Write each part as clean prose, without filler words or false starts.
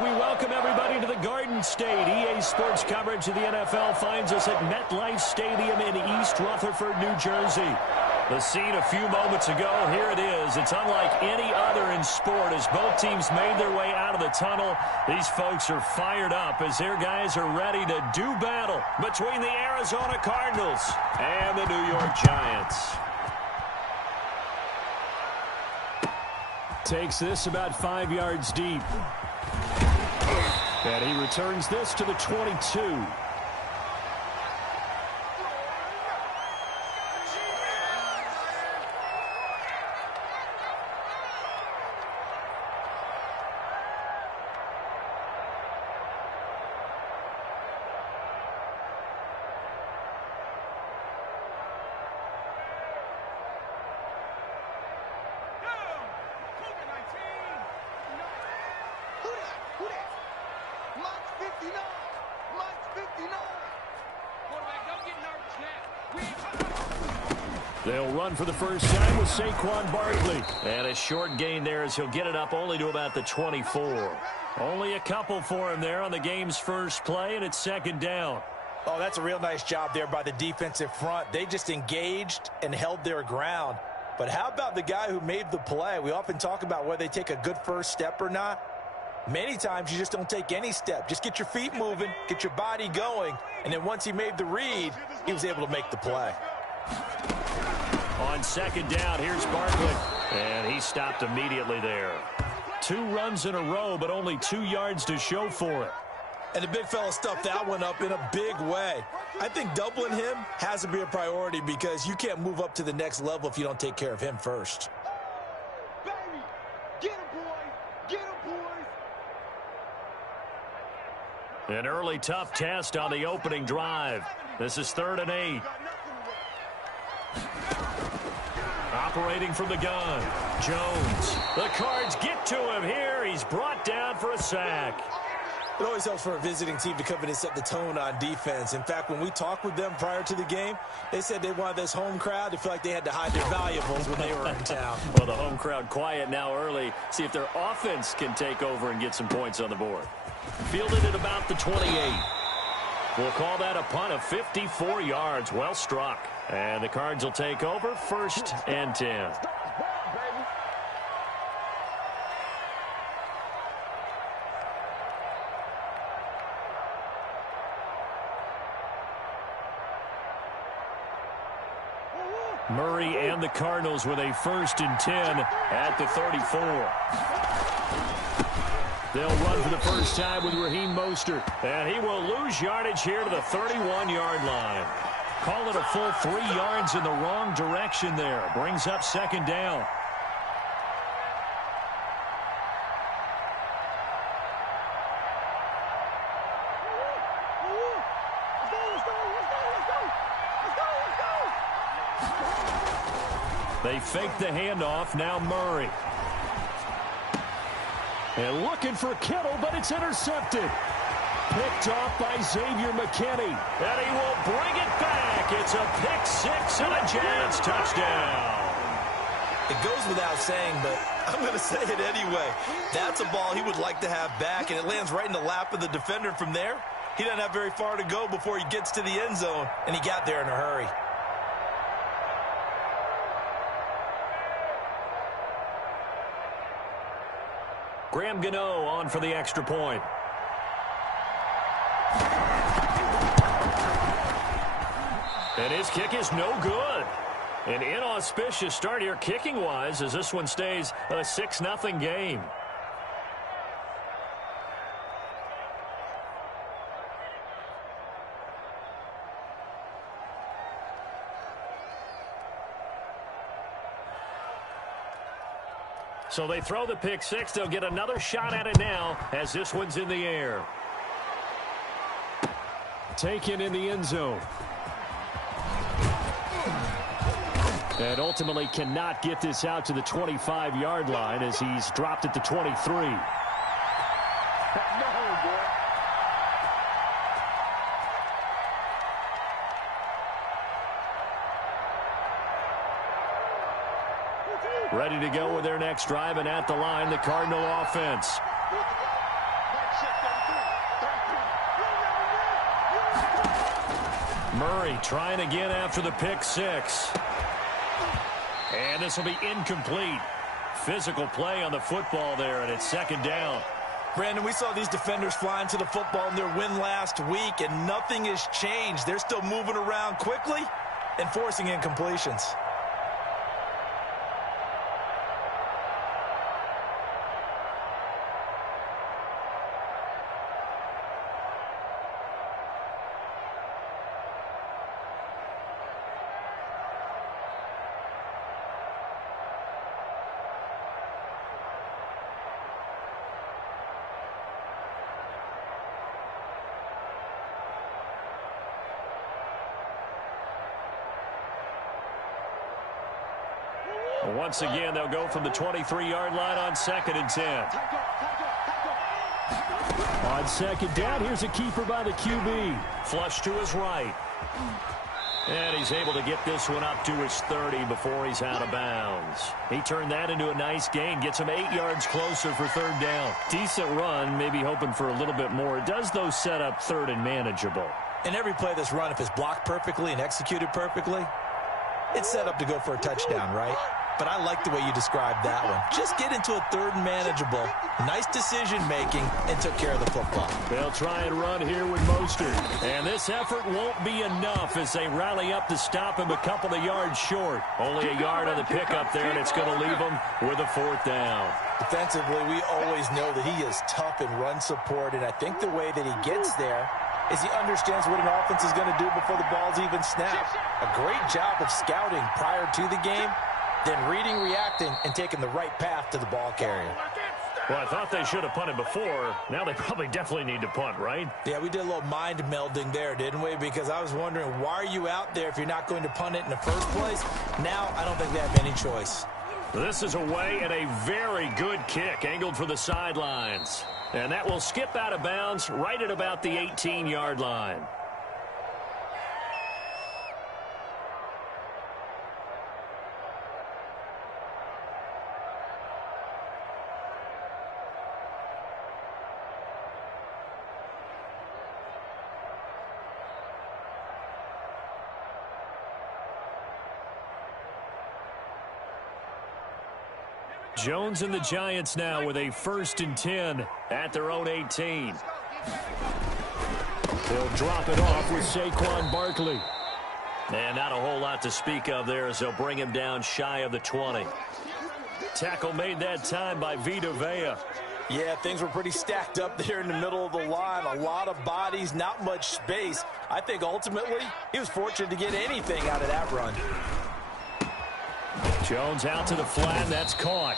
We welcome everybody to the Garden State. EA Sports coverage of the NFL finds us at MetLife Stadium in East Rutherford, New Jersey. The scene a few moments ago, here it is. It's unlike any other in sport as both teams made their way out of the tunnel. These folks are fired up as their guys are ready to do battle between the Arizona Cardinals and the New York Giants. Takes this about 5 yards deep. And he returns this to the 22. They'll run for the first time with Saquon Barkley. And a short gain there as he'll get it up only to about the 24. Only a couple for him there on the game's first play, and it's second down. Oh, that's a real nice job there by the defensive front. They just engaged and held their ground. But how about the guy who made the play? We often talk about whether they take a good first step or not. Many times you just don't take any step. Just get your feet moving, get your body going, and then once he made the read, he was able to make the play. On second down, here's Barkley. And he stopped immediately there. 2 runs in a row, but only 2 yards to show for it. And the big fella stuffed that one up in a big way. I think doubling him has to be a priority because you can't move up to the next level if you don't take care of him first. Baby, get him, boys. Get him, boys. An early tough test on the opening drive. This is 3rd and 8. Operating from the gun, Jones. The Cards get to him here. He's brought down for a sack. It always helps for a visiting team to come in and set the tone on defense. In fact, when we talked with them prior to the game, they said they wanted this home crowd to feel like they had to hide their valuables when they were in town. Well, the home crowd quiet now early. See if their offense can take over and get some points on the board. Fielded at about the 28. We'll call that a punt of 54 yards. Well struck. And the Cards will take over 1st and 10. Murray and the Cardinals with a 1st and 10 at the 34. They'll run for the first time with Raheem Mostert. And he will lose yardage here to the 31-yard line. Call it a full 3 yards in the wrong direction there. Brings up second down. They fake the handoff. Now Murray. And looking for Kittle, but it's intercepted. Picked off by Xavier McKinney. And he will bring it back. It's a pick 6 and a Giants touchdown. It goes without saying, but I'm going to say it anyway. That's a ball he would like to have back, and it lands right in the lap of the defender from there. He doesn't have very far to go before he gets to the end zone, and he got there in a hurry. Graham Gano on for the extra point. And his kick is no good. An inauspicious start here kicking-wise as this one stays a 6-0 game. So they throw the pick 6. They'll get another shot at it now as this one's in the air. Taken in the end zone. And ultimately cannot get this out to the 25-yard line as he's dropped at the 23. Ready to go with their next drive, and at the line, the Cardinal offense. Murray trying again after the pick six. And this will be incomplete. Physical play on the football there, and it's second down. Brandon, we saw these defenders flying to the football in their win last week, and nothing has changed. They're still moving around quickly and forcing incompletions. Once again, they'll go from the 23-yard line on 2nd and 10. On second down, here's a keeper by the QB. Flush to his right. And he's able to get this one up to his 30 before he's out of bounds. He turned that into a nice gain. Gets him 8 yards closer for third down. Decent run, maybe hoping for a little bit more. It does, though, set up third and manageable. And every play that's run, if it's blocked perfectly and executed perfectly, it's set up to go for a touchdown, right? But I like the way you described that one. Just get into a third and manageable. Nice decision-making and took care of the football. They'll try and run here with Mostert. And this effort won't be enough as they rally up to stop him a couple of yards short. Only a yard on the pickup there, and it's going to leave him with a fourth down. Defensively, we always know that he is tough in run support, and I think the way that he gets there is he understands what an offense is going to do before the ball's even snapped. A great job of scouting prior to the game, then reading, reacting, and taking the right path to the ball carrier. Well, I thought they should have punted before. Now they probably definitely need to punt, right? Yeah, we did a little mind melding there, didn't we? Because I was wondering, why are you out there if you're not going to punt it in the first place? Now I don't think they have any choice. This is away and a very good kick angled for the sidelines. And that will skip out of bounds right at about the 18-yard line. Jones and the Giants now with a 1st and 10 at their own 18. They'll drop it off with Saquon Barkley. And not a whole lot to speak of there as they'll bring him down shy of the 20. Tackle made that time by Vita Vea. Yeah, things were pretty stacked up there in the middle of the line. A lot of bodies, not much space. I think ultimately he was fortunate to get anything out of that run. Jones out to the flat. That's caught.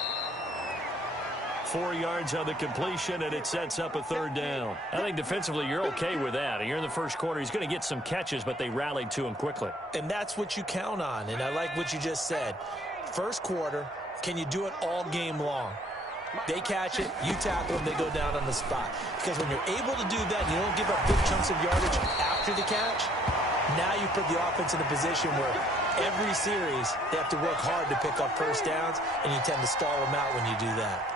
4 yards on the completion, and it sets up a third down. I think defensively you're okay with that. Here in the first quarter, he's going to get some catches, but they rallied to him quickly. And that's what you count on, and I like what you just said. First quarter, can you do it all game long? They catch it, you tackle them, they go down on the spot. Because when you're able to do that, you don't give up big chunks of yardage after the catch, now you put the offense in a position where every series they have to work hard to pick up first downs, and you tend to stall them out when you do that.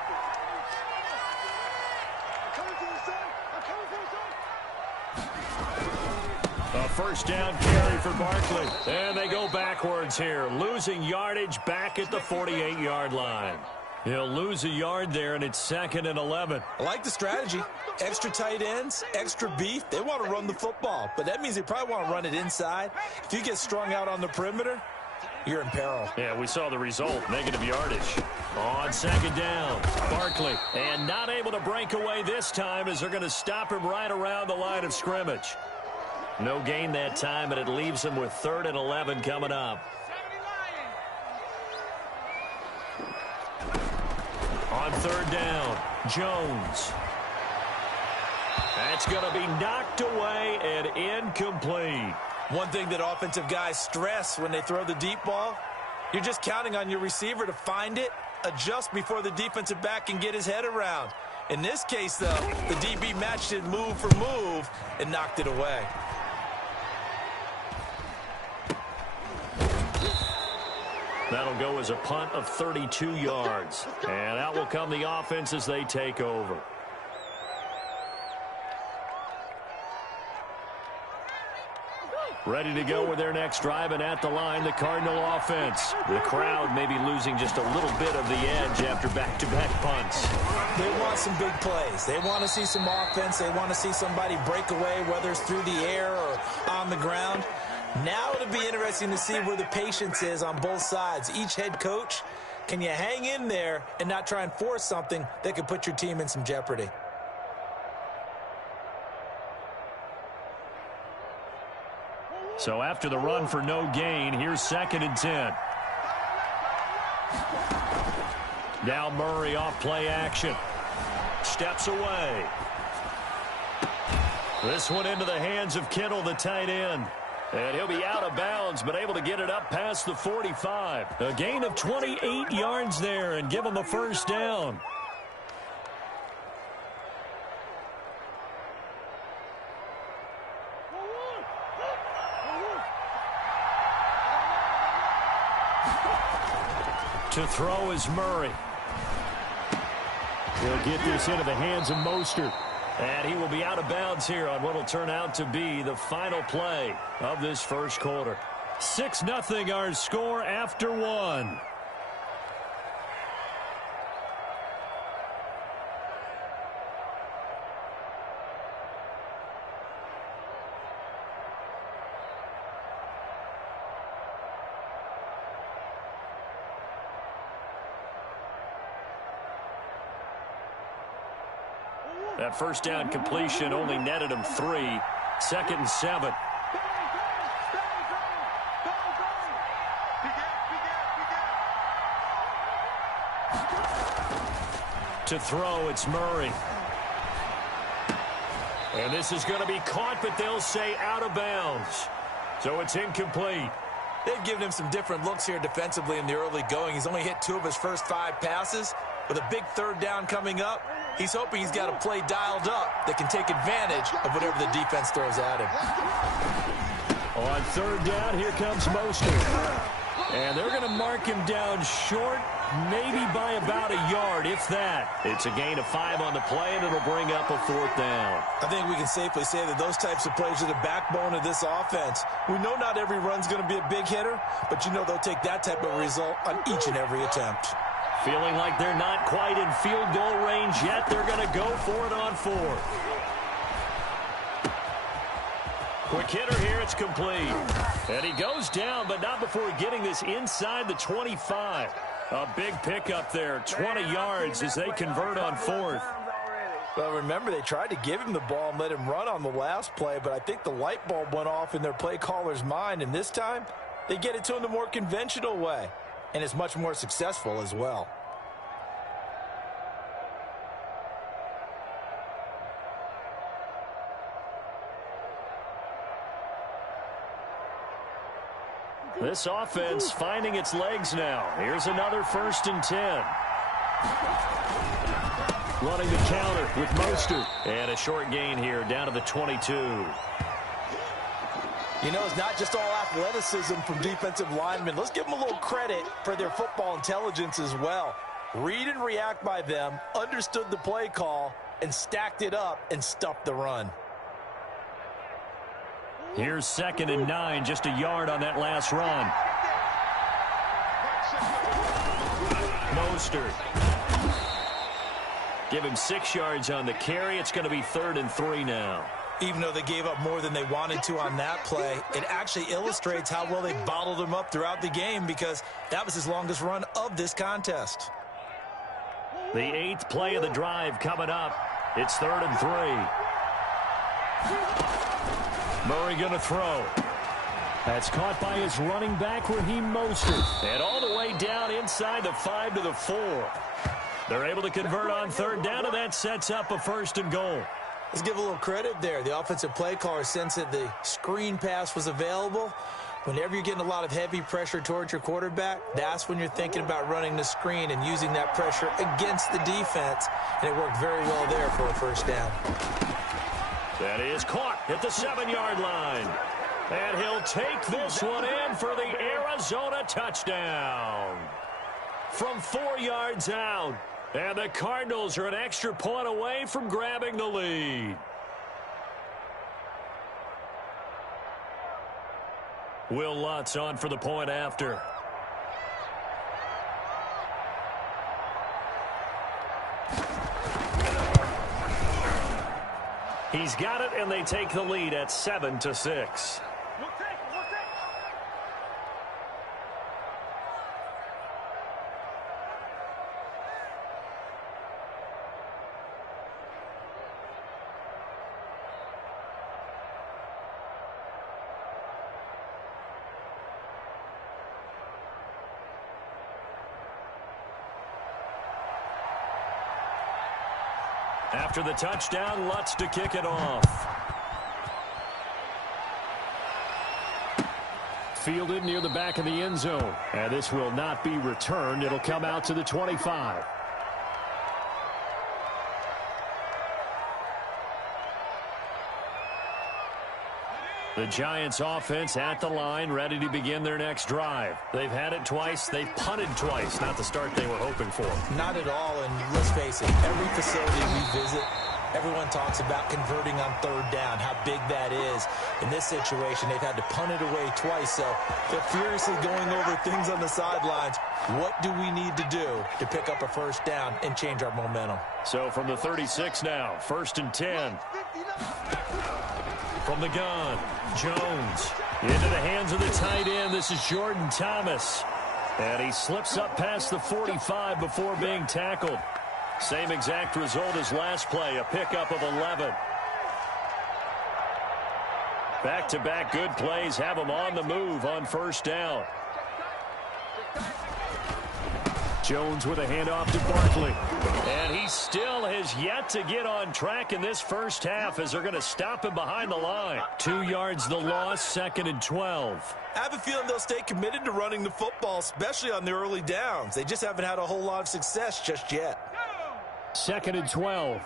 A first down carry for Barkley. And they go backwards here, losing yardage back at the 48-yard line. He'll lose a yard there, and it's 2nd and 11. I like the strategy. Extra tight ends, extra beef. They want to run the football, but that means they probably want to run it inside. If you get strung out on the perimeter, you're in peril. Yeah, we saw the result, negative yardage. On 2nd down, Barkley. And not able to break away this time as they're going to stop him right around the line of scrimmage. No gain that time, but it leaves him with 3rd and 11 coming up. On 3rd down, Jones. That's going to be knocked away and incomplete. One thing that offensive guys stress when they throw the deep ball, you're just counting on your receiver to find it, adjust before the defensive back can get his head around. In this case, though, the DB matched it move for move and knocked it away. That'll go as a punt of 32 yards. And out will come the offense as they take over. Ready to go with their next drive, and at the line, the Cardinal offense. The crowd may be losing just a little bit of the edge after back-to-back punts. They want some big plays. They want to see some offense. They want to see somebody break away, whether it's through the air or on the ground. Now it'll be interesting to see where the patience is on both sides. Each head coach, can you hang in there and not try and force something that could put your team in some jeopardy? So after the run for no gain, here's 2nd and 10. Now Murray off play action. Steps away. This one into the hands of Kittle, the tight end. And he'll be out of bounds, but able to get it up past the 45. A gain of 28 yards there and give him a first down. To throw is Murray. He'll get this into the hands of Mostert. And he will be out of bounds here on what will turn out to be the final play of this first quarter. 6-0 our score after one. That first down completion only netted him 3. 2nd and 7. To throw, it's Murray. And this is going to be caught, but they'll say out of bounds. So it's incomplete. They've given him some different looks here defensively in the early going. He's only hit 2 of his first 5 passes. With a big 3rd down coming up, he's hoping he's got a play dialed up that can take advantage of whatever the defense throws at him. On 3rd down, here comes Mostert. And they're going to mark him down short, maybe by about a yard, if that. It's a gain of 5 on the play, and it'll bring up a 4th down. I think we can safely say that those types of plays are the backbone of this offense. We know not every run's going to be a big hitter, but you know they'll take that type of result on each and every attempt. Feeling like they're not quite in field goal range yet, they're going to go for it on 4th. Quick hitter here, it's complete. And he goes down, but not before getting this inside the 25. A big pickup there, 20 yards as they convert on 4th. Well, remember, they tried to give him the ball and let him run on the last play, but I think the light bulb went off in their play caller's mind, and this time they get it to him the more conventional way, and it's much more successful as well. This offense finding its legs now. Here's another 1st and 10. Running the counter with Mostert. And a short gain here down to the 22. You know, it's not just all athleticism from defensive linemen. Let's give them a little credit for their football intelligence as well. Read and react by them, understood the play call, and stacked it up and stuffed the run. Here's 2nd and 9, just a yard on that last run. Mostert. Give him 6 yards on the carry. It's going to be 3rd and 3 now. Even though they gave up more than they wanted to on that play, it actually illustrates how well they bottled him up throughout the game, because that was his longest run of this contest. The 8th play of the drive coming up. It's 3rd and 3. Murray going to throw. That's caught by his running back, Raheem Mostert. And all the way down inside the 5 to the 4. They're able to convert on 3rd down, and that sets up a 1st and goal. Let's give a little credit there. The offensive play caller sensed that the screen pass was available. Whenever you're getting a lot of heavy pressure towards your quarterback, that's when you're thinking about running the screen and using that pressure against the defense. And it worked very well there for a 1st down. That is caught at the 7-yard line. And he'll take this one in for the Arizona touchdown. From 4 yards out. And the Cardinals are an extra point away from grabbing the lead. Will Lutz on for the point after. He's got it, and they take the lead at 7-6. After the touchdown, Lutz to kick it off. Fielded near the back of the end zone. And this will not be returned. It'll come out to the 25. The Giants offense at the line, ready to begin their next drive. They've had it twice. They've punted twice. Not the start they were hoping for. Not at all, and let's face it, every facility we visit, everyone talks about converting on third down, how big that is. In this situation, they've had to punt it away twice, so they're furiously going over things on the sidelines. What do we need to do to pick up a first down and change our momentum? So from the 36 now, 1st and 10. From the gun, Jones into the hands of the tight end. This is Jordan Thomas. And he slips up past the 45 before being tackled. Same exact result as last play, a pickup of 11. Back-to-back good plays have him on the move on first down. Jones with a handoff to Barkley. And he still has yet to get on track in this first half as they're going to stop him behind the line. 2 yards the loss, 2nd and 12. I have a feeling they'll stay committed to running the football, especially on the early downs. They just haven't had a whole lot of success just yet. 2nd and 12.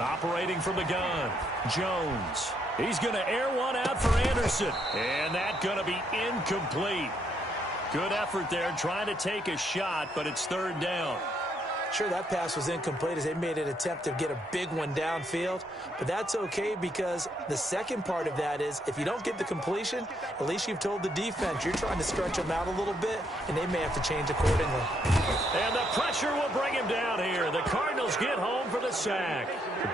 Operating from the gun, Jones. He's going to air one out for Anderson. And that's going to be incomplete. Good effort there trying to take a shot, but it's 3rd down. Sure, that pass was incomplete as they made an attempt to get a big one downfield. But that's okay because the second part of that is if you don't get the completion, at least you've told the defense you're trying to stretch them out a little bit, and they may have to change accordingly. And the pressure will bring him down here. The Cardinals get home for the sack.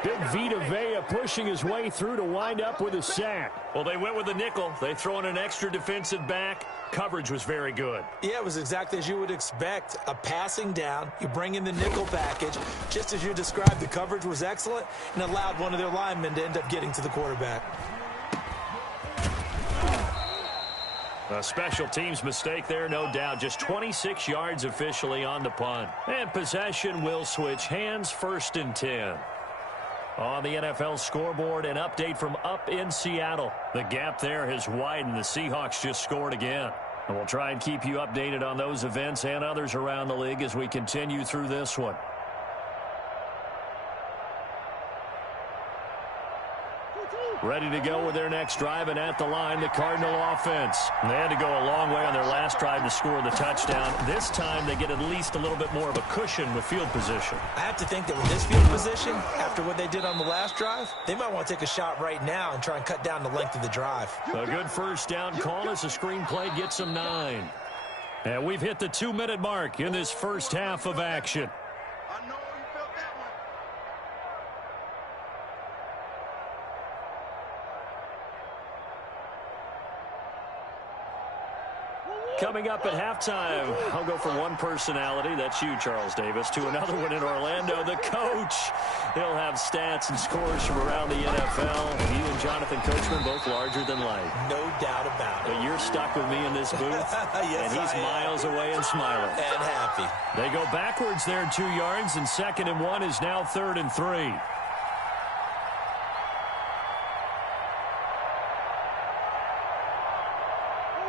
Big Vita Vea pushing his way through to wind up with a sack. Well, they went with the nickel. They throw in an extra defensive back. Coverage was very good. Yeah, it was exactly as you would expect. A passing down, you bring in the nickel package. Just as you described, the coverage was excellent and allowed one of their linemen to end up getting to the quarterback. A special teams mistake there, no doubt. Just 26 yards officially on the punt. And possession will switch hands, 1st and 10. On the NFL scoreboard, an update from up in Seattle. The gap there has widened. The Seahawks just scored again. And we'll try and keep you updated on those events and others around the league as we continue through this one. Ready to go with their next drive, and at the line, the Cardinal offense. They had to go a long way on their last drive to score the touchdown. This time, they get at least a little bit more of a cushion with field position. I have to think that with this field position, after what they did on the last drive, they might want to take a shot right now and try and cut down the length of the drive. A good first down call as the screenplay gets them 9. And we've hit the 2-minute mark in this first half of action. Coming up at halftime, I'll go from one personality, that's you, Charles Davis, to another one in Orlando, the coach. He'll have stats and scores from around the NFL. You and Jonathan Coachman, both larger than life. No doubt about it. But you're stuck with me in this booth, yes, and he's miles away and smiling. And happy. They go backwards there 2 yards, and 2nd and 1 is now 3rd and 3.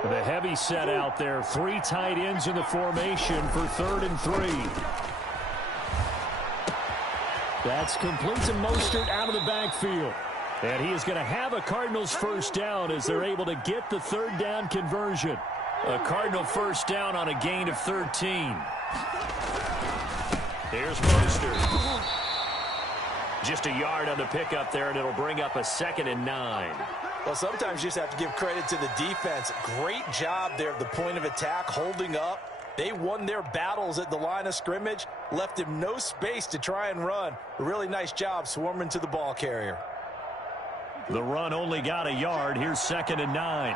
The heavy set out there. 3 tight ends in the formation for 3rd and 3. That's complete to Mostert out of the backfield. And he is going to have a Cardinals first down as they're able to get the 3rd down conversion. A Cardinal first down on a gain of 13. Here's Mostert. Just a yard on the pickup there, and it'll bring up a 2nd and 9. Well, sometimes you just have to give credit to the defense. Great job there at the point of attack, holding up. They won their battles at the line of scrimmage, left him no space to try and run. A really nice job swarming to the ball carrier. The run only got a yard. Here's 2nd and 9.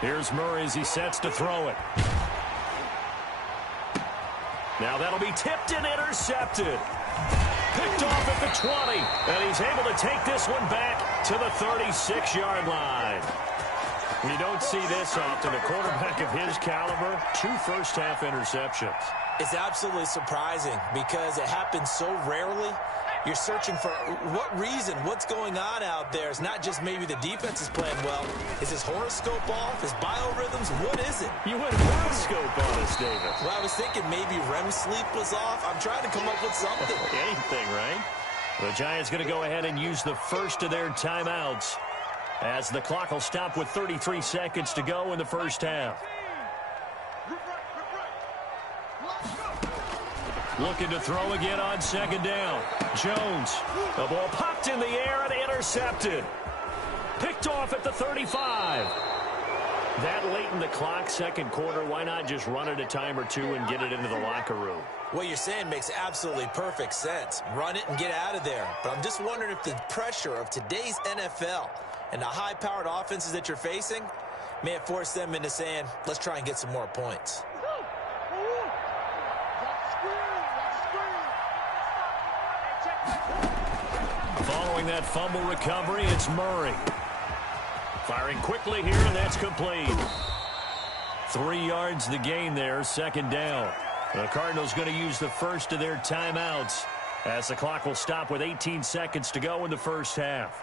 Here's Murray as he sets to throw it. Now that'll be tipped and intercepted. Picked off at the 20, and he's able to take this one back to the 36-yard line. You don't see this often. A quarterback of his caliber, 2 first-half interceptions. It's absolutely surprising because it happens so rarely. You're searching for what reason, what's going on out there. It's not just maybe the defense is playing well. Is his horoscope off? His biorhythms? What is it? You went horoscope on us, David. Well, I was thinking maybe REM sleep was off. I'm trying to come up with something. Anything, right? The Giants going to go ahead and use the first of their timeouts as the clock will stop with 33 seconds to go in the first half. Looking to throw again on 2nd down. Jones. The ball popped in the air and intercepted. Picked off at the 35. That late in the clock, 2nd quarter, why not just run it a time or two and get it into the locker room? What you're saying makes absolutely perfect sense. Run it and get out of there. But I'm just wondering if the pressure of today's NFL and the high-powered offenses that you're facing may have forced them into saying, let's try and get some more points. Following that fumble recovery, it's Murray. Firing quickly here, and that's complete. 3 yards the gain there, 2nd down. The Cardinals going to use the first of their timeouts as the clock will stop with 18 seconds to go in the first half.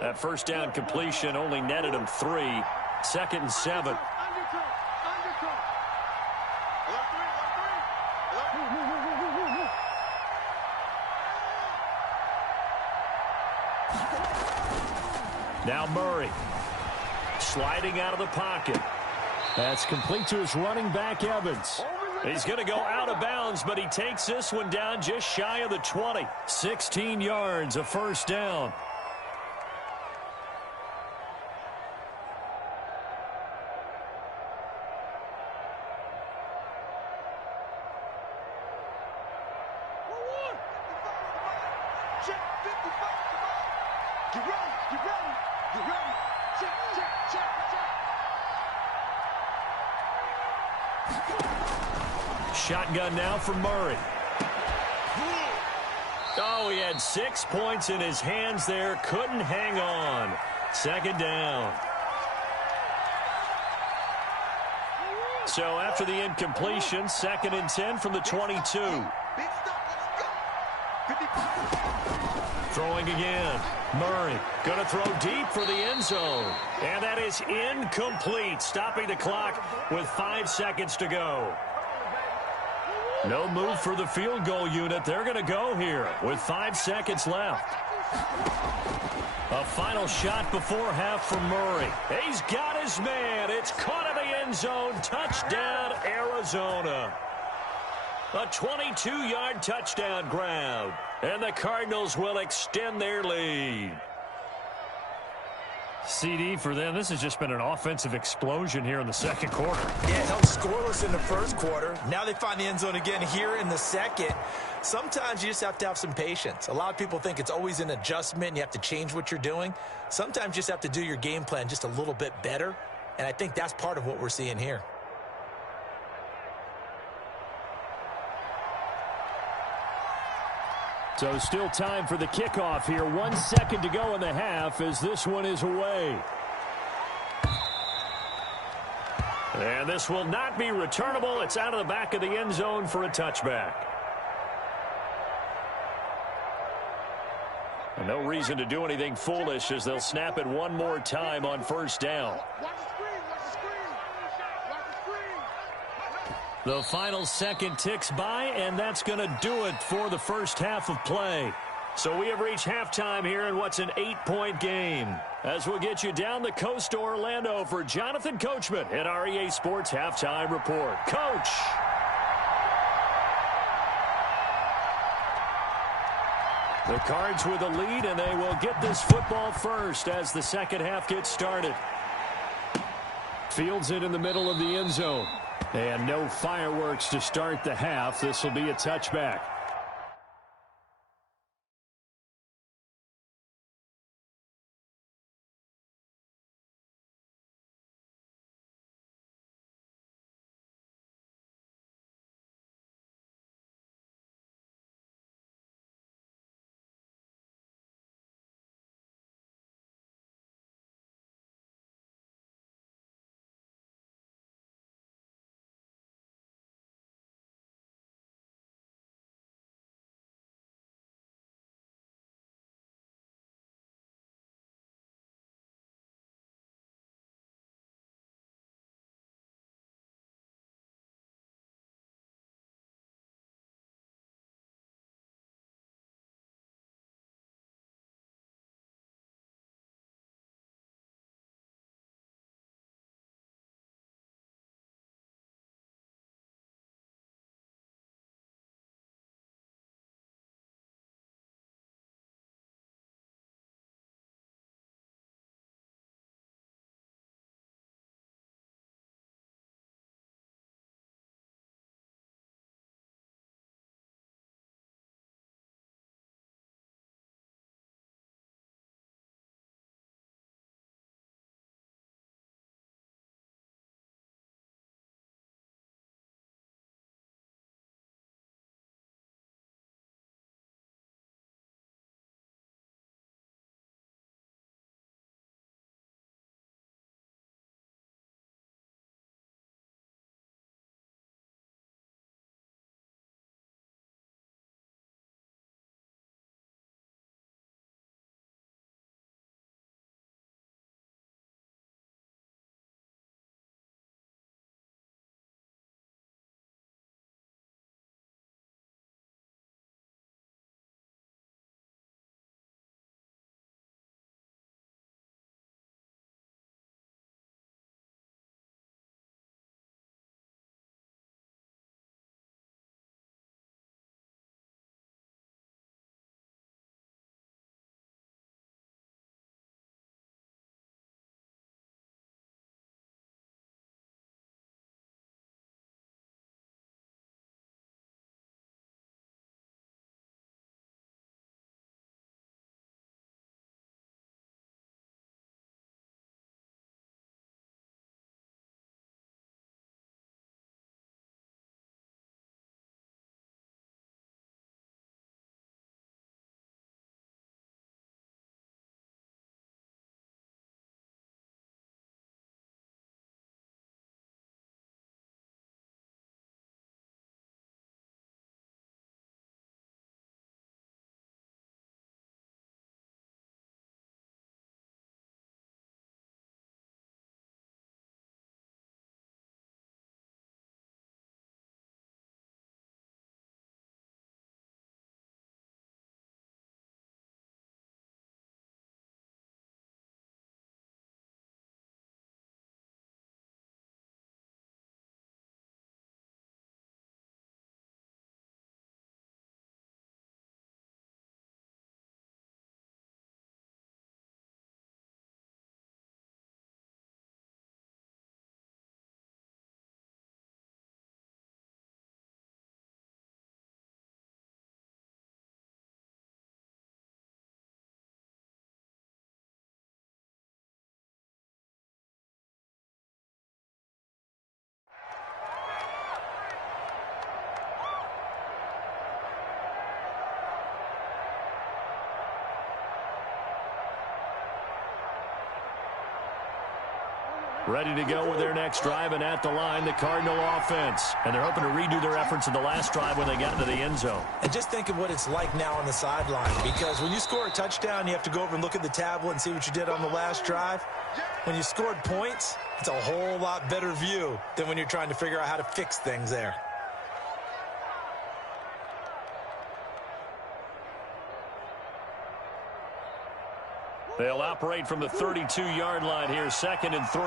That first down completion only netted him 3. 2nd and 7. Now Murray sliding out of the pocket. That's complete to his running back, Evans. He's going to go out of bounds, but he takes this one down just shy of the 20. 16 yards, a first down. Shotgun now for Murray. Oh, he had 6 points in his hands there. Couldn't hang on. 2nd down. So after the incompletion, 2nd and 10 from the 22. Throwing again. Murray going to throw deep for the end zone. And that is incomplete, stopping the clock with 5 seconds to go. No move for the field goal unit. They're going to go here with 5 seconds left. A final shot before half from Murray. He's got his man. It's caught in the end zone. Touchdown, Arizona. A 22-yard touchdown grab. And the Cardinals will extend their lead. CD for them, this has just been an offensive explosion here in the 2nd quarter. Yeah, held scoreless in the 1st quarter. Now they find the end zone again here in the 2nd. Sometimes you just have to have some patience. A lot of people think it's always an adjustment. You have to change what you're doing. Sometimes you just have to do your game plan just a little bit better. And I think that's part of what we're seeing here. So still time for the kickoff here. 1 second to go in the half as this one is away. And this will not be returnable. It's out of the back of the end zone for a touchback. And No reason to do anything foolish as they'll snap it one more time on first down. Watch the screen, watch the screen. Watch the screen. The final second ticks by, and that's going to do it for the first half of play. So we have reached halftime here in what's an 8-point game. As we'll get you down the coast to Orlando for Jonathan Coachman at our EA Sports Halftime Report. Coach! The Cards with a lead, and they will get this football first as the second half gets started. Fields it in the middle of the end zone. And no fireworks to start the half. This will be a touchback. Ready to go with their next drive, and at the line, the Cardinal offense. And they're hoping to redo their efforts in the last drive when they got into the end zone. And just think of what it's like now on the sideline, because when you score a touchdown, you have to go over and look at the tablet and see what you did on the last drive. When you scored points, it's a whole lot better view than when you're trying to figure out how to fix things there. They'll operate from the 32-yard line here, 2nd and 3.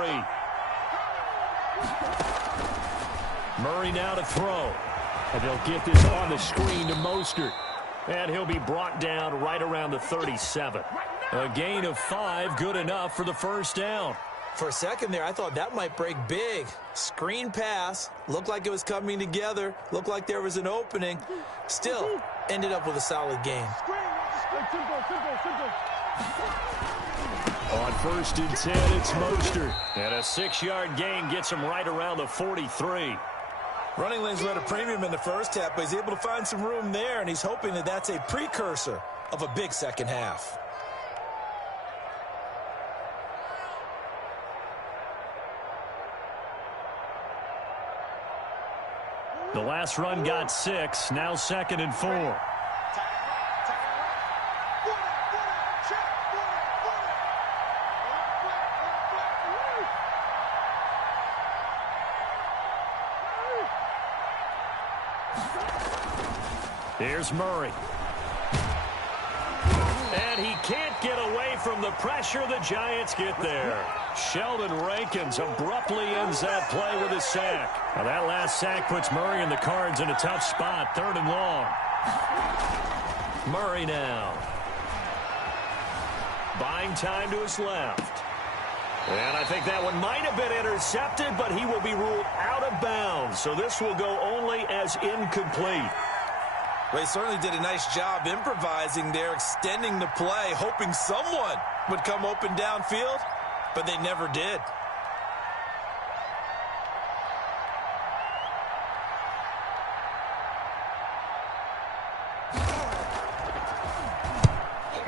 Murray now to throw. And they'll get this on the screen to Mostert. And he'll be brought down right around the 37. A gain of 5, good enough for the first down. For a second there, I thought that might break big. Screen pass, looked like it was coming together, looked like there was an opening. Still, ended up with a solid gain. On 1st and 10, it's Mostert. And a 6-yard gain gets him right around the 43. Running lanes were at a premium in the first half, but he's able to find some room there, and he's hoping that that's a precursor of a big second half. The last run got 6, now 2nd and 4. Here's Murray. And he can't get away from the pressure. The Giants get there. Sheldon Rankins abruptly ends that play with a sack. Now that last sack puts Murray and the Cards in a tough spot. 3rd and long. Murray now. Buying time to his left. And I think that one might have been intercepted, but he will be ruled out of bounds. So this will go only as incomplete. They certainly did a nice job improvising there, extending the play, hoping someone would come open downfield, but they never did.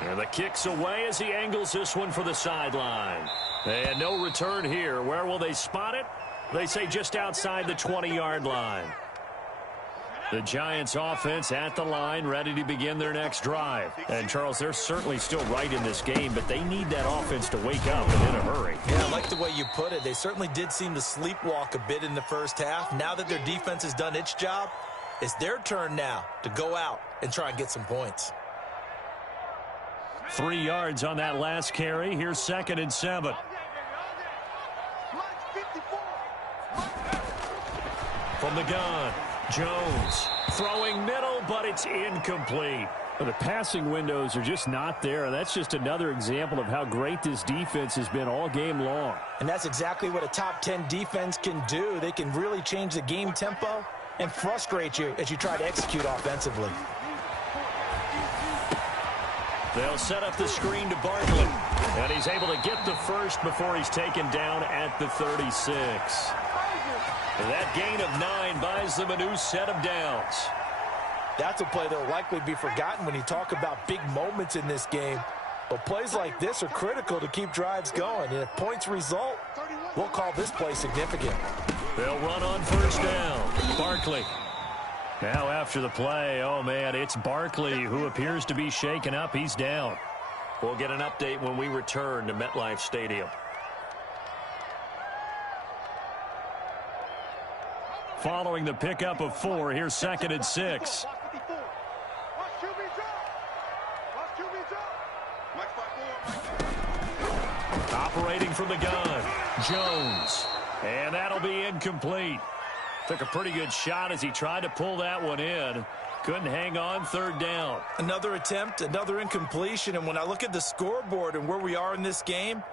And the kick's away as he angles this one for the sideline. And no return here. Where will they spot it? They say just outside the 20-yard line. The Giants offense at the line, ready to begin their next drive. And, Charles, they're certainly still right in this game, but they need that offense to wake up and in a hurry. Yeah, I like the way you put it. They certainly did seem to sleepwalk a bit in the first half. Now that their defense has done its job, it's their turn now to go out and try and get some points. 3 yards on that last carry. Here's 2nd and 7. From the gun. Jones throwing middle, but it's incomplete. Well, the passing windows are just not there. That's just another example of how great this defense has been all game long. And that's exactly what a top 10 defense can do. They can really change the game tempo and frustrate you as you try to execute offensively. They'll set up the screen to Barkley. And he's able to get the first before he's taken down at the 36. That gain of 9 buys them a new set of downs. That's a play that will likely be forgotten when you talk about big moments in this game. But plays like this are critical to keep drives going. And if points result, we'll call this play significant. They'll run on 1st down. Barkley. Now after the play, oh man, it's Barkley who appears to be shaken up. He's down. We'll get an update when we return to MetLife Stadium. Following the pickup of 4, here's 2nd and 6. Operating from the gun, Jones. And that'll be incomplete. Took a pretty good shot as he tried to pull that one in. Couldn't hang on. 3rd down. Another attempt, another incompletion. And when I look at the scoreboard and where we are in this game,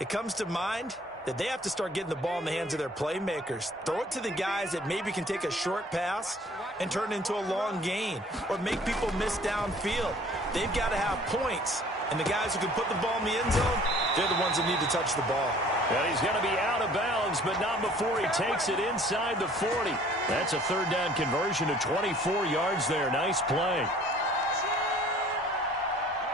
it comes to mind that they have to start getting the ball in the hands of their playmakers. Throw it to the guys that maybe can take a short pass and turn it into a long gain or make people miss downfield. They've got to have points. And the guys who can put the ball in the end zone, they're the ones that need to touch the ball. And he's going to be out of bounds, but not before he takes it inside the 40. That's a 3rd down conversion to 24 yards there. Nice play.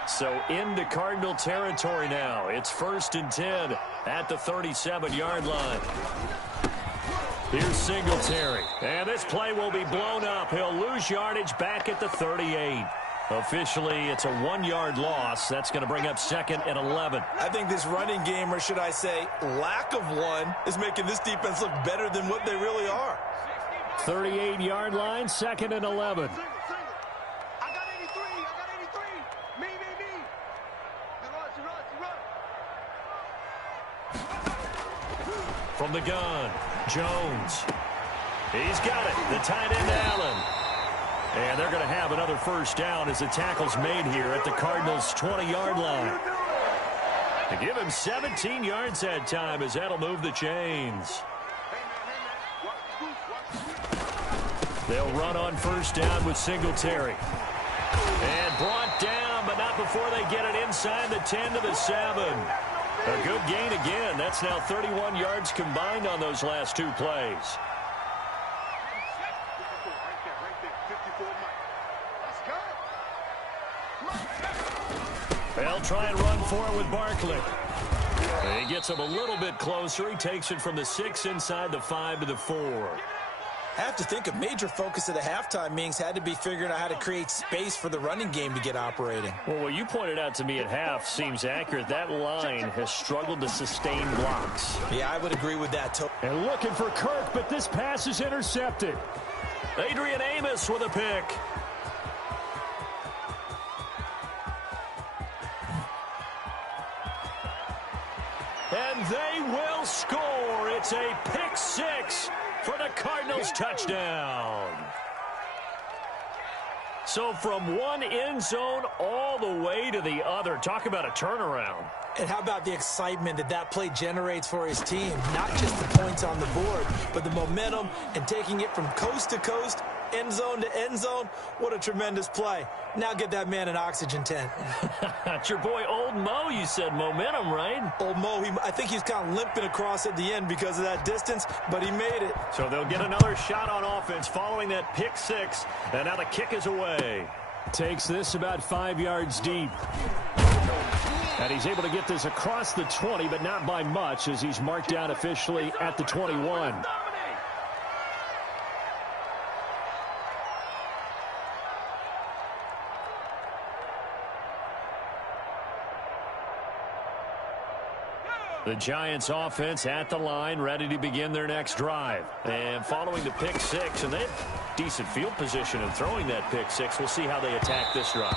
So into Cardinal territory now. It's 1st and 10 at the 37-yard line. Here's Singletary. And this play will be blown up. He'll lose yardage back at the 38. Officially, it's a 1-yard loss. That's going to bring up 2nd and 11. I think this running game, or should I say lack of one, is making this defense look better than what they really are. 38-yard line, 2nd and 11. I got 83. I got 83. Me. Run. From the gun, Jones. He's got it. The tight end, Allen. And they're going to have another 1st down as the tackle's made here at the Cardinals' 20-yard line. To give him 17 yards that time as that'll move the chains. They'll run on 1st down with Singletary. And brought down, but not before they get it inside the 10 to the 7. A good gain again. That's now 31 yards combined on those last 2 plays. They'll try and run for it with Barkley. He gets him a little bit closer. He takes it from the 6 inside the 5 to the 4. I have to think a major focus of the halftime meetings had to be figuring out how to create space for the running game to get operating. Well, what you pointed out to me at half seems accurate. That line has struggled to sustain blocks. Yeah, I would agree with that. And looking for Kirk, but this pass is intercepted. Adrian Amos with a pick. And they will score. It's a pick 6 for the Cardinals touchdown. So from one end zone all the way to the other. Talk about a turnaround. And how about the excitement that play generates for his team? Not just the points on the board, but the momentum and taking it from coast to coast, end zone to end zone. What a tremendous play. Now get that man an oxygen tent. It's your boy Old Mo, you said. Momentum, right? Old Mo, I think he's kind of limping across at the end because of that distance, but he made it. So they'll get another shot on offense following that pick 6, and now the kick is away. Takes this about 5 yards deep. And he's able to get this across the 20, but not by much, as he's marked down officially at the 21. The Giants offense at the line, ready to begin their next drive. And following the pick 6, and they have decent field position in throwing that pick 6. We'll see how they attack this drive.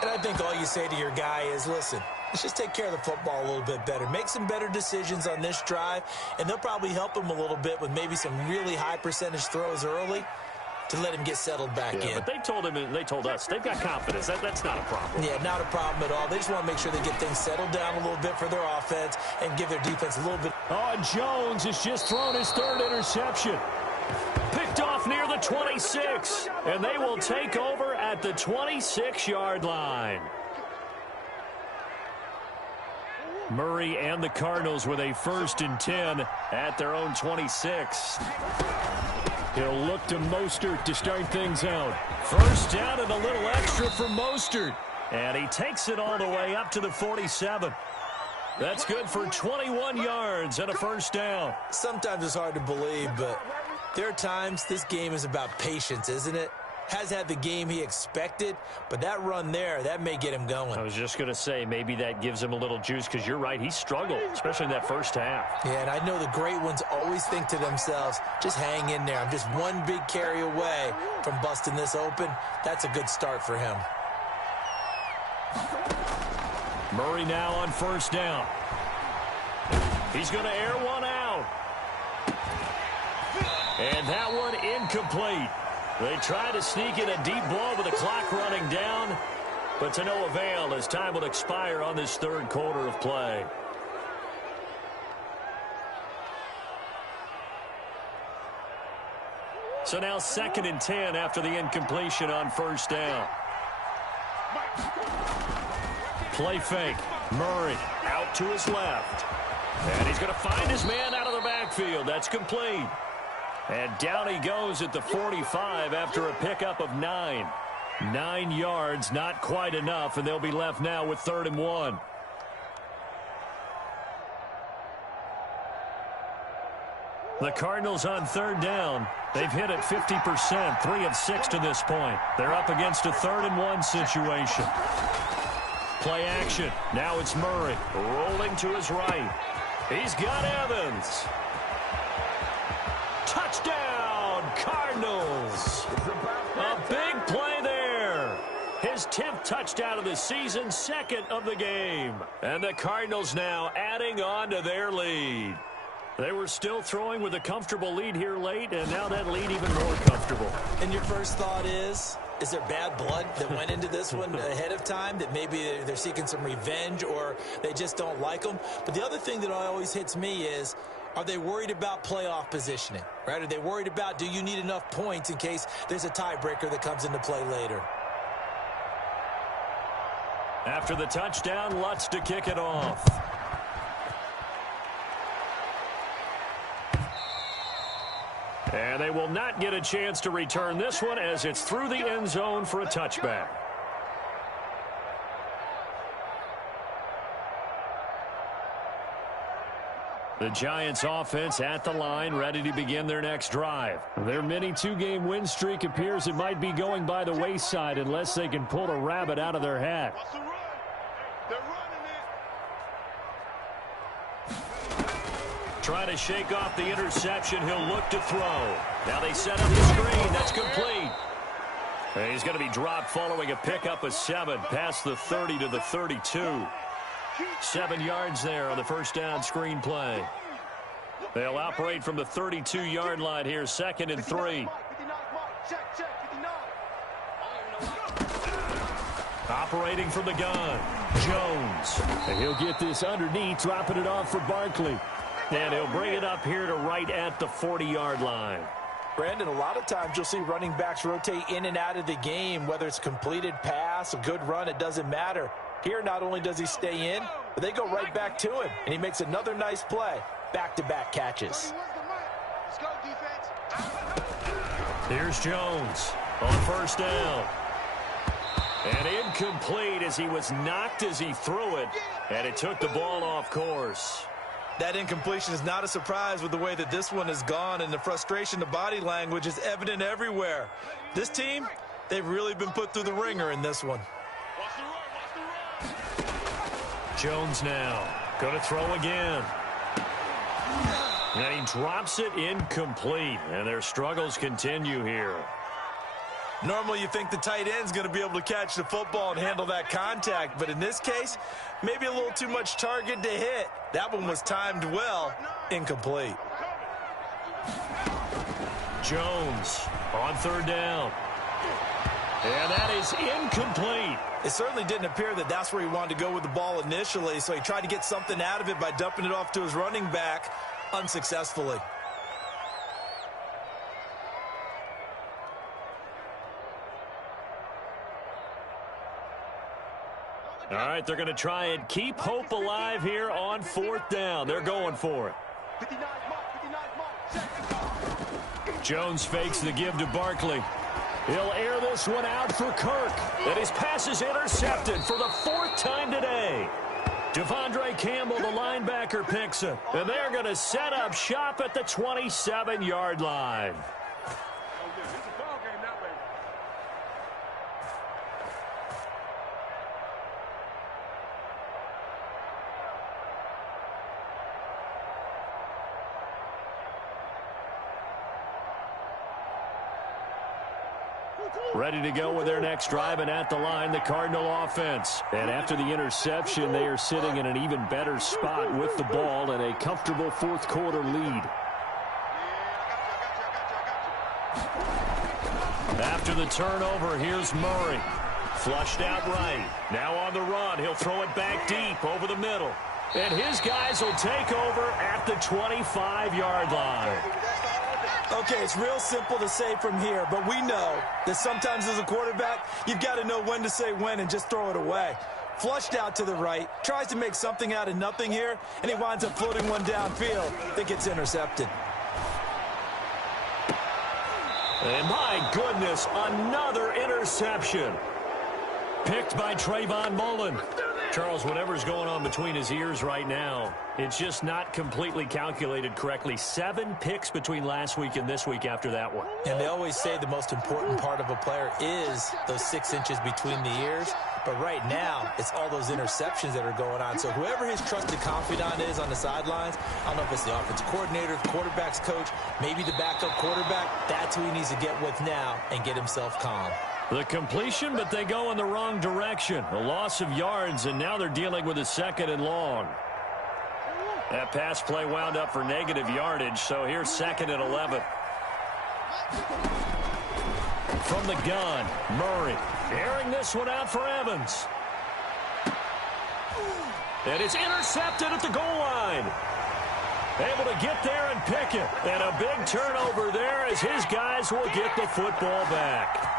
And I think all you say to your guy is, listen, let's just take care of the football a little bit better. Make some better decisions on this drive, and they'll probably help him a little bit with maybe some really high percentage throws early to let him get settled back in. But they told us they've got confidence. That's not a problem. Yeah, not a problem at all. They just want to make sure they get things settled down a little bit for their offense and give their defense a little bit. Oh, Jones has just thrown his 3rd interception. Picked off near the 26, and they will take over at the 26-yard line. Murray and the Cardinals with a 1st and 10 at their own 26. He'll look to Mostert to start things out. 1st down and a little extra for Mostert. And he takes it all the way up to the 47. That's good for 21 yards and a 1st down. Sometimes it's hard to believe, but there are times this game is about patience, isn't it? Has had the game he expected, but that run there, that may get him going. I was just going to say, maybe that gives him a little juice, because you're right, he struggled, especially in that 1st half. Yeah, and I know the great ones always think to themselves, just hang in there. I'm just one big carry away from busting this open. That's a good start for him. Murray now on 1st down. He's going to air one out. And that one incomplete. They try to sneak in a deep ball with the clock running down, but to no avail as time will expire on this 3rd quarter of play. So now 2nd and 10 after the incompletion on 1st down. Play fake. Murray out to his left. And he's going to find his man out of the backfield. That's complete. And down he goes at the 45 after a pickup of 9. 9 yards, not quite enough, and they'll be left now with 3rd and 1. The Cardinals on 3rd down. They've hit it 50%, 3 of 6 to this point. They're up against a 3rd and 1 situation. Play action. Now it's Murray rolling to his right. He's got Evans. Touchdown, Cardinals. A big play there. His 10th touchdown of the season, 2nd of the game. And the Cardinals now adding on to their lead. They were still throwing with a comfortable lead here late, and now that lead even more comfortable. And your first thought is there bad blood that went into this one ahead of time, that maybe they're seeking some revenge or they just don't like them? But the other thing that always hits me is, are they worried about playoff positioning, right? Are they worried about, do you need enough points in case there's a tiebreaker that comes into play later? After the touchdown, Lutz to kick it off. And they will not get a chance to return this one as it's through the end zone for a touchback. The Giants offense at the line, ready to begin their next drive. Their mini 2-game win streak appears it might be going by the wayside unless they can pull a rabbit out of their hat. Trying to shake off the interception. He'll look to throw. Now they set up the screen. That's complete. And he's going to be dropped following a pickup of 7 past the 30 to the 32. 7 yards there on the first down screen play. They'll operate from the 32-yard line here, 2nd and 3. Operating from the gun, Jones. And he'll get this underneath, dropping it off for Barkley. And he'll bring it up here to right at the 40-yard line. Brandon, a lot of times you'll see running backs rotate in and out of the game, whether it's a completed pass, a good run, it doesn't matter. Here, not only does he stay in, but they go right back to him, and he makes another nice play. Back-to-back catches. Here's Jones on 1st down. And incomplete as he was knocked as he threw it, and it took the ball off course. That incompletion is not a surprise with the way that this one has gone, and the frustration, the body language is evident everywhere. This team, they've really been put through the ringer in this one. Jones now going to throw again. And he drops it incomplete, and their struggles continue here. Normally you think the tight end's going to be able to catch the football and handle that contact, but in this case, maybe a little too much target to hit. That one was timed well, incomplete. Jones on 3rd down. And that is incomplete. It certainly didn't appear that that's where he wanted to go with the ball initially, so he tried to get something out of it by dumping it off to his running back unsuccessfully. All right, they're going to try and keep hope alive here on 4th down. They're going for it. Jones fakes the give to Barkley. He'll air this one out for Kirk. And his pass is intercepted for the 4th time today. Devondre Campbell, the linebacker, picks it. And they're going to set up shop at the 27-yard line. Ready to go with their next drive, and at the line, the Cardinal offense. And after the interception, they are sitting in an even better spot with the ball and a comfortable 4th quarter lead. After the turnover, here's Murray. Flushed out right. Now on the run, he'll throw it back deep over the middle. And his guys will take over at the 25-yard line. Okay, it's real simple to say from here, but we know that sometimes as a quarterback, you've got to know when to say when and just throw it away. Flushed out to the right, tries to make something out of nothing here, and he winds up floating one downfield that gets intercepted. And my goodness, another interception. Picked by Trayvon Mullen. Charles, whatever's going on between his ears right now, it's just not completely calculated correctly. 7 picks between last week and this week after that one. And they always say the most important part of a player is those 6 inches between the ears. But right now, it's all those interceptions that are going on. So whoever his trusted confidant is on the sidelines, I don't know if it's the offensive coordinator, the quarterback's coach, maybe the backup quarterback, that's who he needs to get with now and get himself calm. The completion, but they go in the wrong direction. A loss of yards, and now they're dealing with a 2nd and long. That pass play wound up for negative yardage, so here's 2nd and 11. From the gun, Murray airing this one out for Evans. And it's intercepted at the goal line. Able to get there and pick it. And a big turnover there as his guys will get the football back.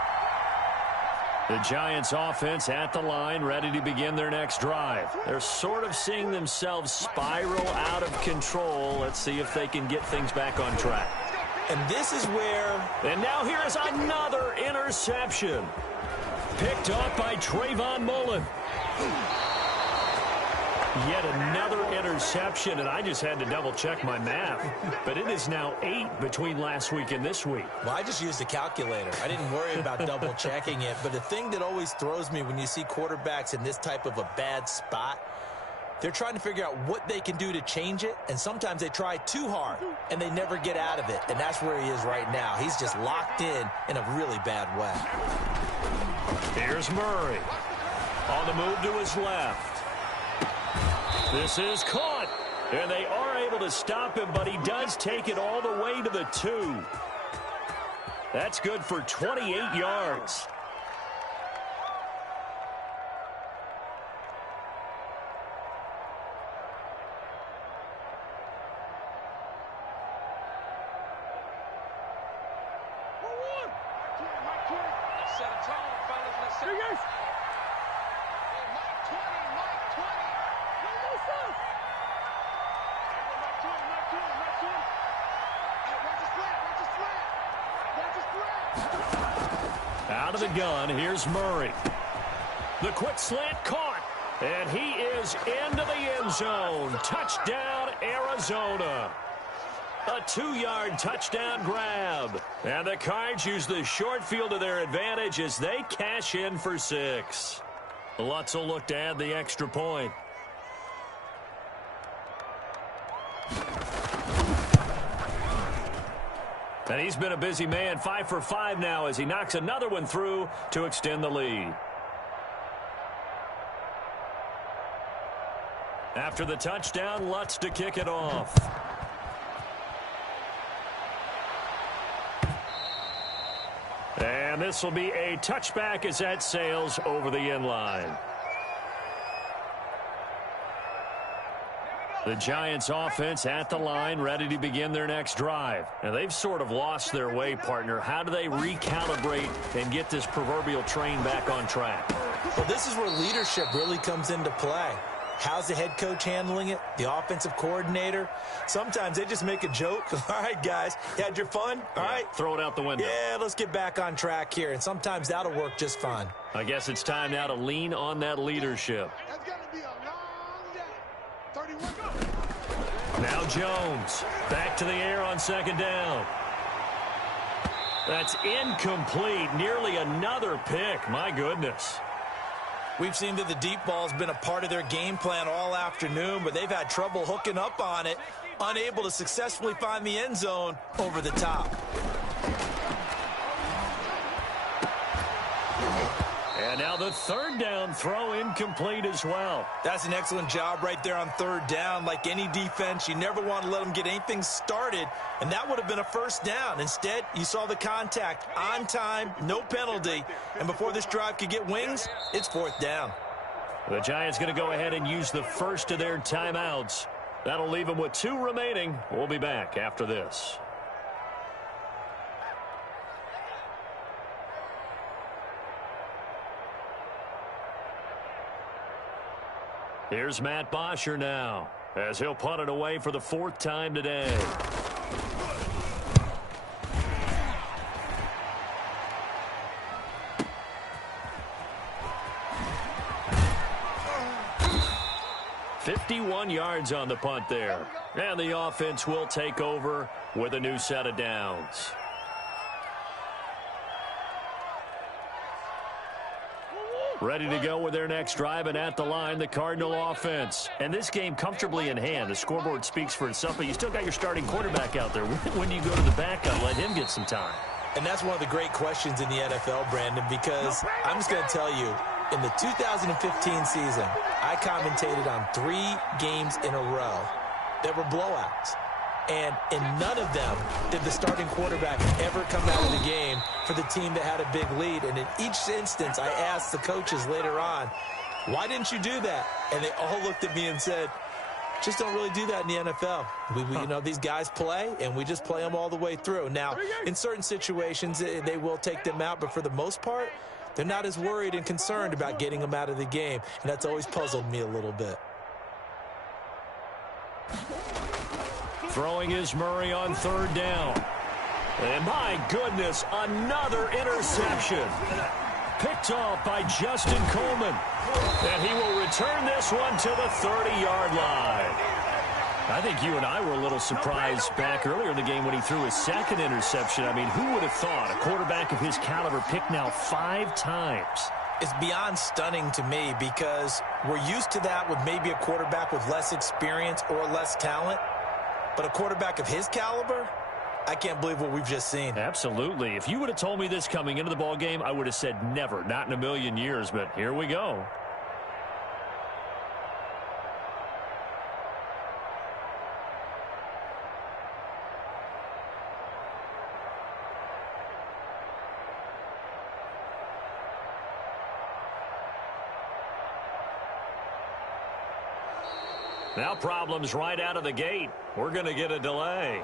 The Giants offense at the line, ready to begin their next drive. They're sort of seeing themselves spiral out of control. Let's see if they can get things back on track. And this is where... And now here is another interception. Picked up by Trayvon Mullen. Yet another interception, and I just had to double-check my math. But it is now 8 between last week and this week. Well, I just used a calculator. I didn't worry about double-checking it. But the thing that always throws me when you see quarterbacks in this type of a bad spot, they're trying to figure out what they can do to change it, and sometimes they try too hard, and they never get out of it. And that's where he is right now. He's just locked in a really bad way. Here's Murray. On the move to his left. This is caught, and they are able to stop him, but he does take it all the way to the 2. That's good for 28 yards. Out of the gun, here's Murray. The quick slant caught, and he is into the end zone. Touchdown, Arizona. A 2-yard touchdown grab. And the Cards use the short field to their advantage as they cash in for 6. Lutz will look to add the extra point. And he's been a busy man, 5 for 5 now as he knocks another one through to extend the lead. After the touchdown, Lutz to kick it off. And this will be a touchback as that sails over the end line. The Giants offense at the line, ready to begin their next drive. And they've sort of lost their way, partner. How do they recalibrate and get this proverbial train back on track? Well, this is where leadership really comes into play. How's the head coach handling it? The offensive coordinator? Sometimes they just make a joke. All right, guys, you had your fun? All right. Throw it out the window. Yeah, let's get back on track here. And sometimes that'll work just fine. I guess it's time now to lean on that leadership. That's going to be a long day. 31. Now Jones back to the air on 2nd down. That's incomplete. Nearly another pick. My goodness. We've seen that the deep ball's been a part of their game plan all afternoon, but they've had trouble hooking up on it, unable to successfully find the end zone over the top. And now the 3rd down throw incomplete as well. That's an excellent job right there on 3rd down. Like any defense, you never want to let them get anything started, and that would have been a 1st down. Instead, you saw the contact on time, no penalty, and before this drive could get wings, it's 4th down. The Giants going to go ahead and use the first of their timeouts. That'll leave them with 2 remaining. We'll be back after this. Here's Matt Bosher now, as he'll punt it away for the 4th time today. 21 yards on the punt there. And the offense will take over with a new set of downs. Ready to go with their next drive, and at the line, the Cardinal offense. And this game comfortably in hand. The scoreboard speaks for itself, but you still got your starting quarterback out there. When do you go to the backup, let him get some time? And that's one of the great questions in the NFL, Brandon, because I'm just going to tell you, in the 2015 season, I commentated on 3 games in a row that were blowouts. And in none of them did the starting quarterback ever come out of the game for the team that had a big lead. And in each instance, I asked the coaches later on, why didn't you do that? And they all looked at me and said, just don't really do that in the NFL. You know, these guys play, and we just play them all the way through. Now, in certain situations, they will take them out, but for the most part, they're not as worried and concerned about getting them out of the game. And that's always puzzled me a little bit. Throwing is Murray on 3rd down. And my goodness, another interception. Picked off by Justin Coleman. And he will return this one to the 30-yard line. I think you and I were a little surprised back earlier in the game when he threw his 2nd interception. I mean, who would have thought a quarterback of his caliber picked now 5 times? It's beyond stunning to me because we're used to that with maybe a quarterback with less experience or less talent. But a quarterback of his caliber, I can't believe what we've just seen. Absolutely. If you would have told me this coming into the ball game, I would have said never, not in a million years. But here we go. Now problems right out of the gate. We're going to get a delay.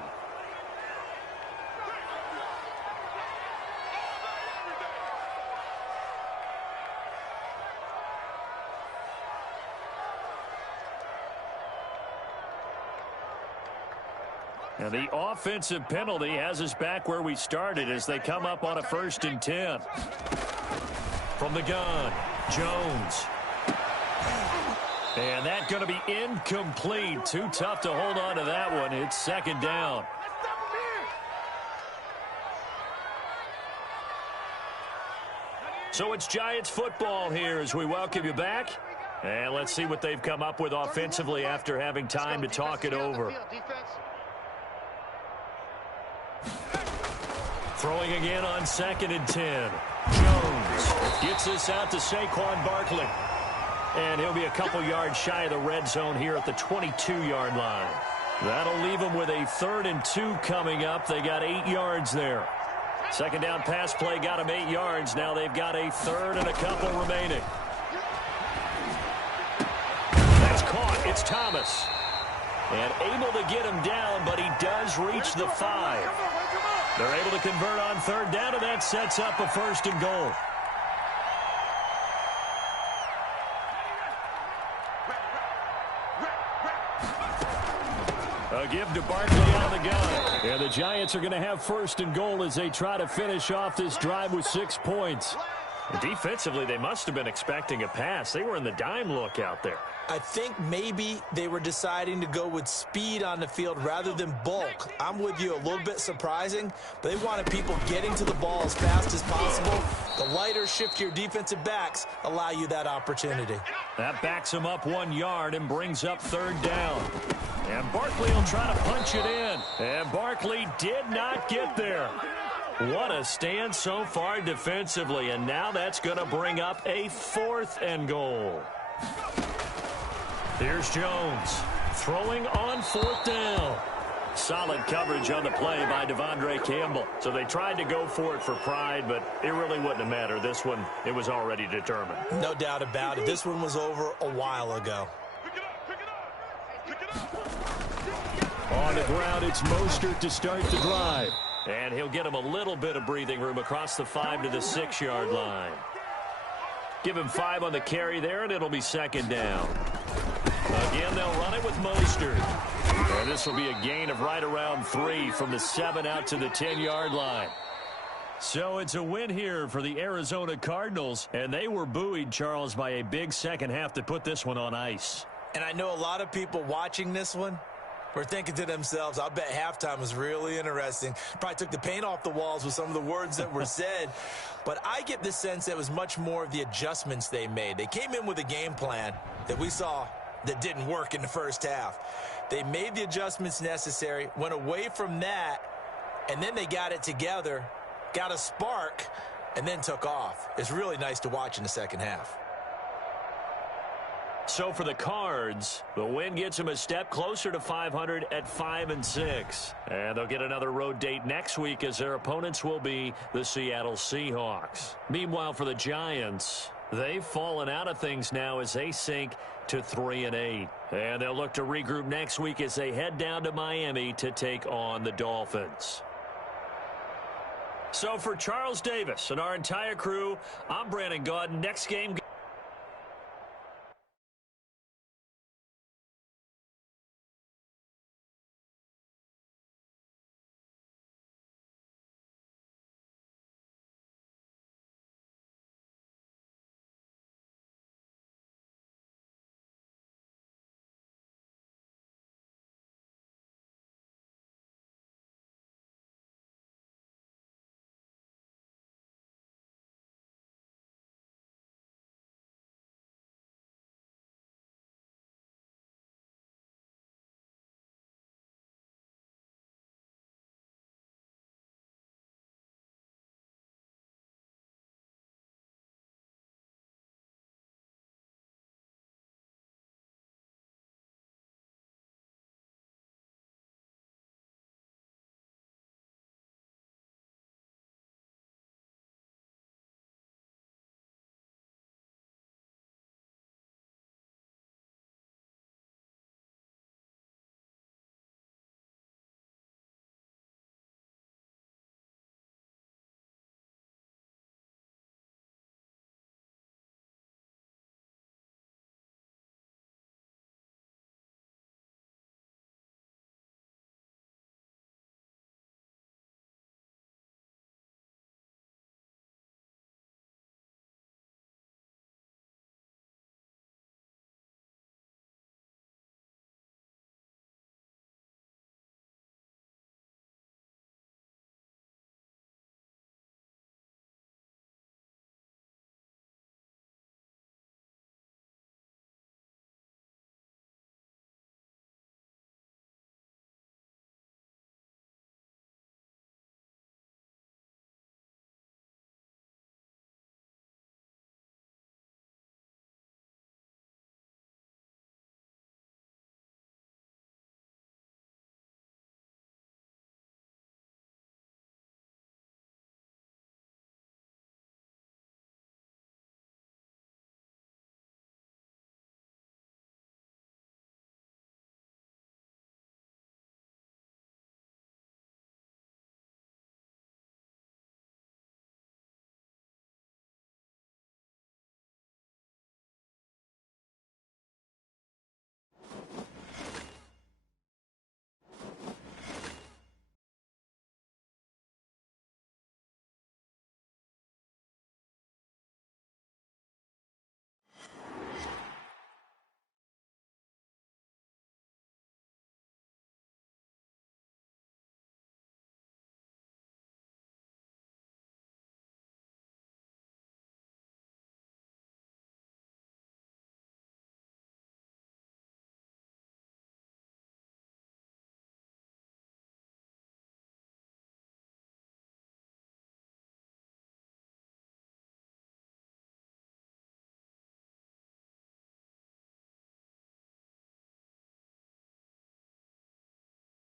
And the offensive penalty has us back where we started as they come up on a 1st and 10. From the gun, Jones. And that's going to be incomplete. Too tough to hold on to that one. It's 2nd down. So it's Giants football here as we welcome you back. And let's see what they've come up with offensively after having time to talk it over. Throwing again on 2nd and 10. Jones gets this out to Saquon Barkley. And he'll be a couple yards shy of the red zone here at the 22-yard line. That'll leave them with a 3rd and 2 coming up. They got 8 yards there. 2nd down pass play got them 8 yards. Now they've got a 3rd and a couple remaining. That's caught. It's Thomas. And able to get him down, but he does reach the 5. They're able to convert on 3rd down, and that sets up a 1st and goal. A give to Barkley out of the gun. And the Giants are going to have 1st and goal as they try to finish off this drive with 6 points. Defensively, they must have been expecting a pass. They were in the dime look out there. I think maybe they were deciding to go with speed on the field rather than bulk. I'm with you, a little bit surprising, but they wanted people getting to the ball as fast as possible. The lighter, shiftier defensive backs allow you that opportunity. That backs him up 1 yard and brings up 3rd down. And Barkley will try to punch it in. And Barkley did not get there. What a stand so far defensively. And now that's going to bring up a 4th and goal. Here's Jones throwing on 4th down. Solid coverage on the play by Devondre Campbell. So they tried to go for it for pride, but it really wouldn't have mattered. This one, it was already determined. No doubt about it. This one was over a while ago. On the ground, it's Mostert to start the drive. And he'll get him a little bit of breathing room across the 5 to the 6-yard line. Give him 5 on the carry there, and it'll be 2nd down. Again, they'll run it with Mostert. And this will be a gain of right around 3 from the 7 out to the 10-yard line. So it's a win here for the Arizona Cardinals, and they were buoyed, Charles, by a big second half to put this one on ice. And I know a lot of people watching this one were thinking to themselves, I bet halftime was really interesting. Probably took the paint off the walls with some of the words that were said. But I get the sense that it was much more of the adjustments they made. They came in with a game plan that we saw that didn't work in the first half. They made the adjustments necessary, went away from that, and then they got it together, got a spark, and then took off. It's really nice to watch in the second half. So for the Cards, the win gets them a step closer to 500 at 5-6. And they'll get another road date next week as their opponents will be the Seattle Seahawks. Meanwhile, for the Giants, they've fallen out of things now as they sink to 3-8. And they'll look to regroup next week as they head down to Miami to take on the Dolphins. So for Charles Davis and our entire crew, I'm Brandon Gaudin. Next game.